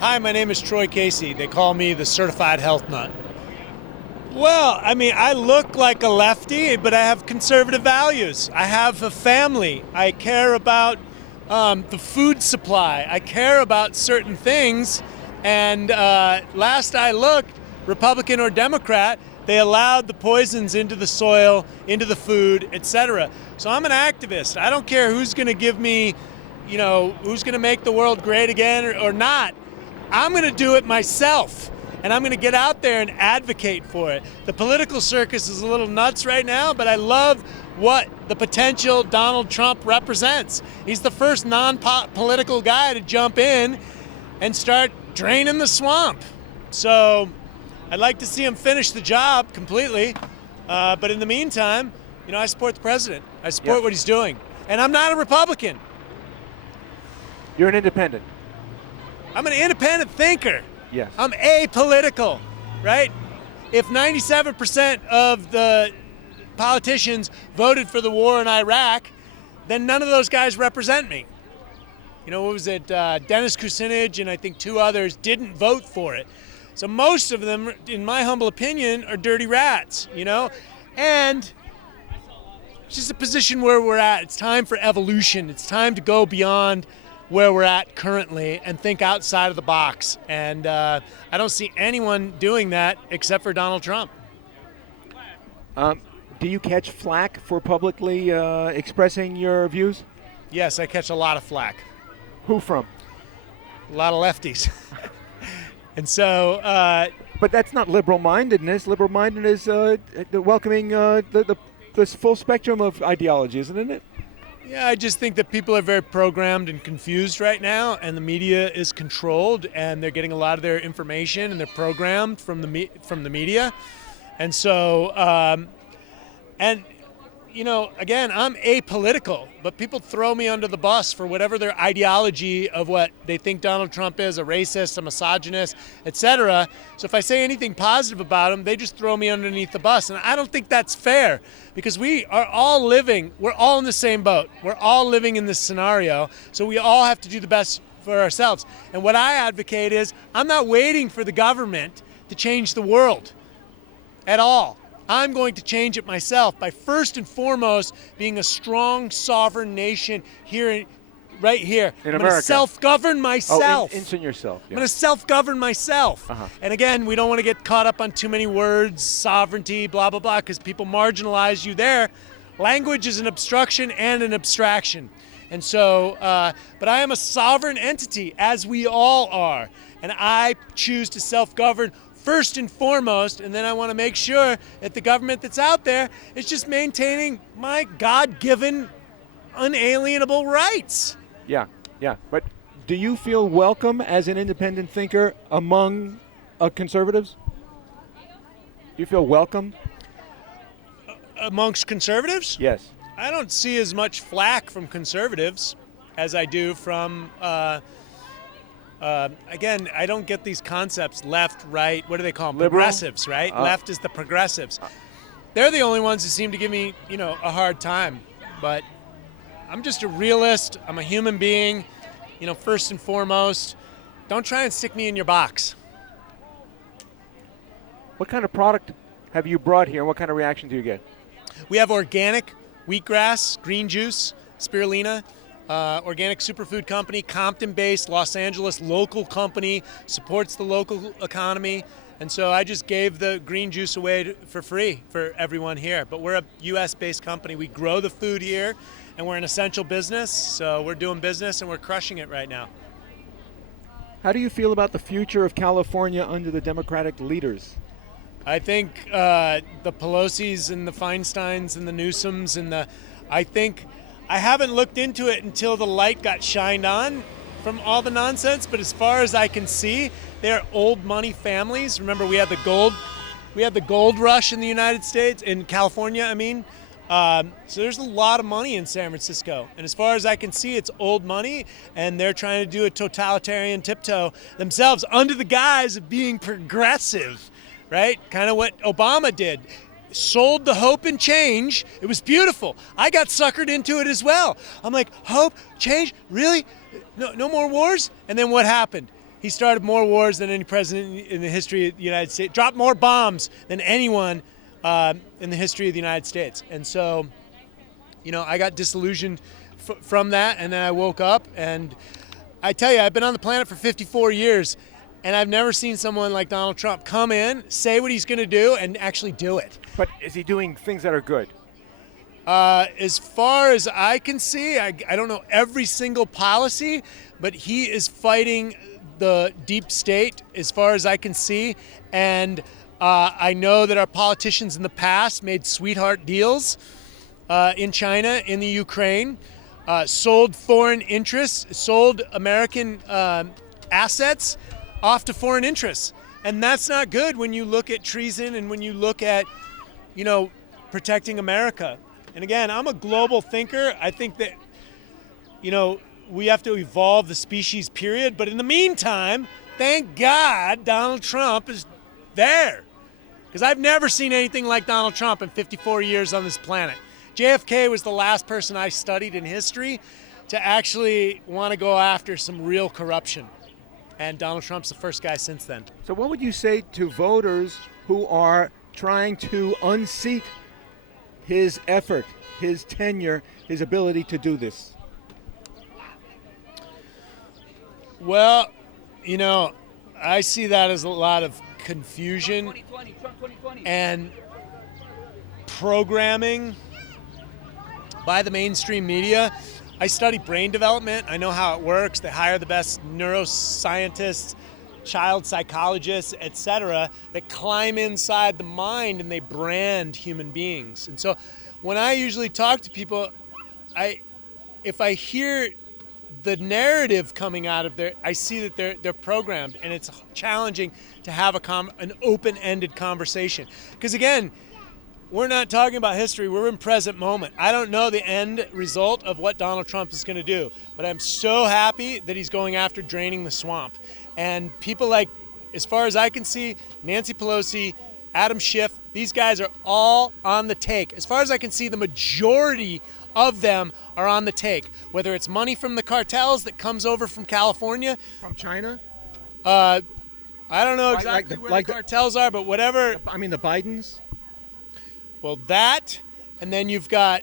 Hi, my name is Troy Casey. They call me the certified health nut. Well, I mean, I look like a lefty, but I have conservative values. I have a family. I care about the food supply. I care about certain things. And last I looked, Republican or Democrat, they allowed the poisons into the soil, into the food, etc. So I'm an activist. I don't care who's going to give me, who's going to make the world great again or not. I'm going to do it myself, and I'm going to get out there and advocate for it. The political circus is a little nuts right now, but I love what the potential Donald Trump represents. He's the first non-political guy to jump in and start draining the swamp. So I'd like to see him finish the job completely, but in the meantime, I support the president. I support what he's doing, and I'm not a Republican. You're an independent. I'm an independent thinker. Yes. I'm apolitical, right? If 97% of the politicians voted for the war in Iraq, then none of those guys represent me. What was it? Dennis Kucinich and I think two others didn't vote for it. So most of them, in my humble opinion, are dirty rats, And it's just a position where we're at. It's time for evolution. It's time to go beyond where we're at currently and think outside of the box. And I don't see anyone doing that except for Donald Trump. Do you catch flack for publicly expressing your views? Yes, I catch a lot of flack. Who from? A lot of lefties. And so... but that's not liberal-mindedness. Liberal-mindedness is welcoming the full spectrum of ideologies, isn't it? Yeah, I just think that people are very programmed and confused right now, and the media is controlled, and they're getting a lot of their information, and they're programmed from the media. And so, again, I'm apolitical, but people throw me under the bus for whatever their ideology of what they think Donald Trump is, a racist, a misogynist, etc. So if I say anything positive about him, they just throw me underneath the bus. And I don't think that's fair, because we're all in the same boat. We're all living in this scenario, so we all have to do the best for ourselves. And what I advocate is I'm not waiting for the government to change the world at all. I'm going to change it myself by first and foremost being a strong sovereign nation right here. In I'm America. going to self-govern myself. In yourself. Yeah. I'm going to self-govern myself. Uh-huh. And again, we don't want to get caught up on too many words, sovereignty, blah, blah, blah, because people marginalize you there. Language is an obstruction and an abstraction. And so, but I am a sovereign entity, as we all are. And I choose to self-govern first and foremost, and then I want to make sure that the government that's out there is just maintaining my God-given, unalienable rights. Yeah. But do you feel welcome as an independent thinker among conservatives? Do you feel welcome? Amongst conservatives? Yes. I don't see as much flack from conservatives as I do from... again, I don't get these concepts, left, right, what do they call them? Liberal? Progressives, right? Left is the progressives. They're the only ones who seem to give me, a hard time. But I'm just a realist. I'm a human being, first and foremost. Don't try and stick me in your box. What kind of product have you brought here, and what kind of reaction do you get? We have organic wheatgrass, green juice, spirulina, organic superfood company, Compton-based, Los Angeles local company, supports the local economy. And so I just gave the green juice away for free for everyone here. But we're a U.S.-based company. We grow the food here, and we're an essential business. So we're doing business, and we're crushing it right now. How do you feel about the future of California under the Democratic leaders? I think the Pelosi's and the Feinsteins and the Newsoms I haven't looked into it until the light got shined on from all the nonsense, but as far as I can see, they're old money families. Remember, we had the gold rush in the United States, in California, I mean. So there's a lot of money in San Francisco. And as far as I can see, it's old money, and they're trying to do a totalitarian tiptoe themselves under the guise of being progressive, right? Kind of what Obama did. Sold the hope and change. It was beautiful. I got suckered into it as well. I'm like, hope, change, really? No more wars? And then what happened? He started more wars than any president in the history of the United States, dropped more bombs than anyone in the history of the United States. And so, I got disillusioned from that, and then I woke up, and I tell you, I've been on the planet for 54 years, and I've never seen someone like Donald Trump come in, say what he's going to do, and actually do it. But is he doing things that are good? As far as I can see, I don't know every single policy, but he is fighting the deep state as far as I can see. And I know that our politicians in the past made sweetheart deals in China, in the Ukraine, sold foreign interests, sold American assets off to foreign interests. And that's not good when you look at treason and when you look at, protecting America. And again, I'm a global thinker. I think that, we have to evolve the species, period. But in the meantime, thank God Donald Trump is there. Because I've never seen anything like Donald Trump in 54 years on this planet. JFK was the last person I studied in history to actually want to go after some real corruption. And Donald Trump's the first guy since then. So what would you say to voters who are trying to unseat his effort, his tenure, his ability to do this? Well, I see that as a lot of confusion and programming by the mainstream media. I study brain development. I know how it works. They hire the best neuroscientists, child psychologists, etc., that climb inside the mind and they brand human beings. And so when I usually talk to people, if I hear the narrative coming out of there, I see that they're programmed, and it's challenging to have an open-ended conversation. Because again, we're not talking about history, we're in present moment. I don't know the end result of what Donald Trump is going to do, but I'm so happy that he's going after draining the swamp. And people like, as far as I can see, Nancy Pelosi, Adam Schiff, these guys are all on the take. As far as I can see, the majority of them are on the take. Whether it's money from the cartels that comes over from California. From China? I don't know exactly where the cartels are, but whatever. I mean, the Bidens? Well, that, and then you've got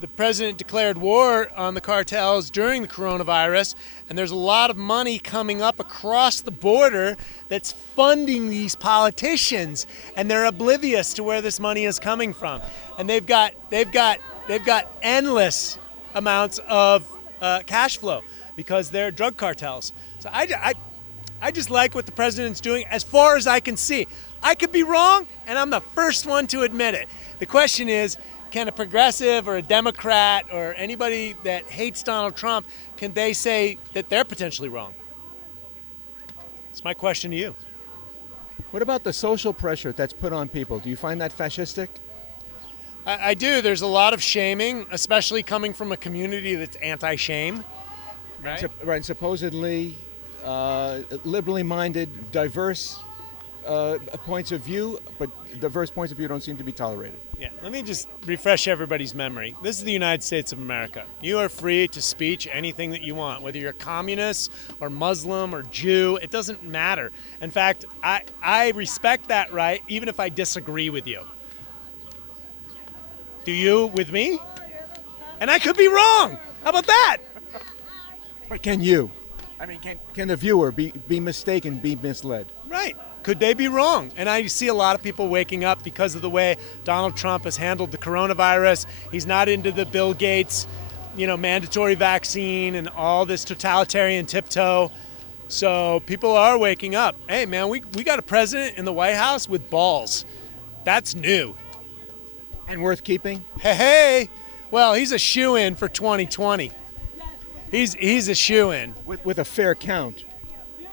the president declared war on the cartels during the coronavirus, and there's a lot of money coming up across the border that's funding these politicians, and they're oblivious to where this money is coming from. And they've got endless amounts of cash flow because they're drug cartels. So I just like what the president's doing as far as I can see. I could be wrong, and I'm the first one to admit it. The question is, can a progressive or a Democrat or anybody that hates Donald Trump, can they say that they're potentially wrong? It's my question to you. What about the social pressure that's put on people? Do you find that fascistic? I do. There's a lot of shaming, especially coming from a community that's anti-shame. Right? Right. Supposedly liberally minded, diverse points of view, but diverse points of view don't seem to be tolerated. Yeah, let me just refresh everybody's memory. This is the United States of America. You are free to speech anything that you want, whether you're communist or Muslim or Jew, it doesn't matter. In fact, I respect that right, even if I disagree with you. Do you with me? And I could be wrong. How about that? But can you? I mean, can the viewer be mistaken, be misled? Right. Could they be wrong? And I see a lot of people waking up because of the way Donald Trump has handled the coronavirus. He's not into the Bill Gates, mandatory vaccine and all this totalitarian tiptoe. So people are waking up. Hey, man, we got a president in the White House with balls. That's new. And worth keeping? Hey. Well, he's a shoo-in for 2020. He's a shoo-in. With a fair count.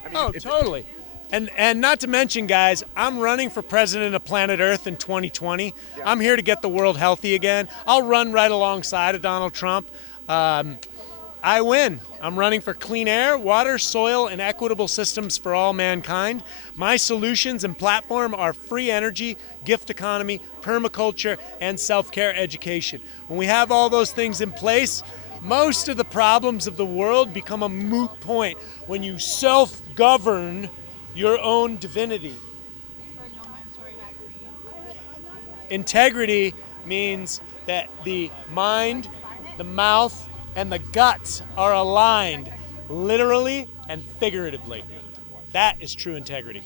I mean, totally. And not to mention, guys, I'm running for president of planet Earth in 2020. Yeah. I'm here to get the world healthy again. I'll run right alongside of Donald Trump. I win. I'm running for clean air, water, soil, and equitable systems for all mankind. My solutions and platform are free energy, gift economy, permaculture, and self-care education. When we have all those things in place, Most of the problems of the world become a moot point when you self-govern your own divinity. Integrity means that the mind, the mouth, and the guts are aligned literally and figuratively. That is true integrity.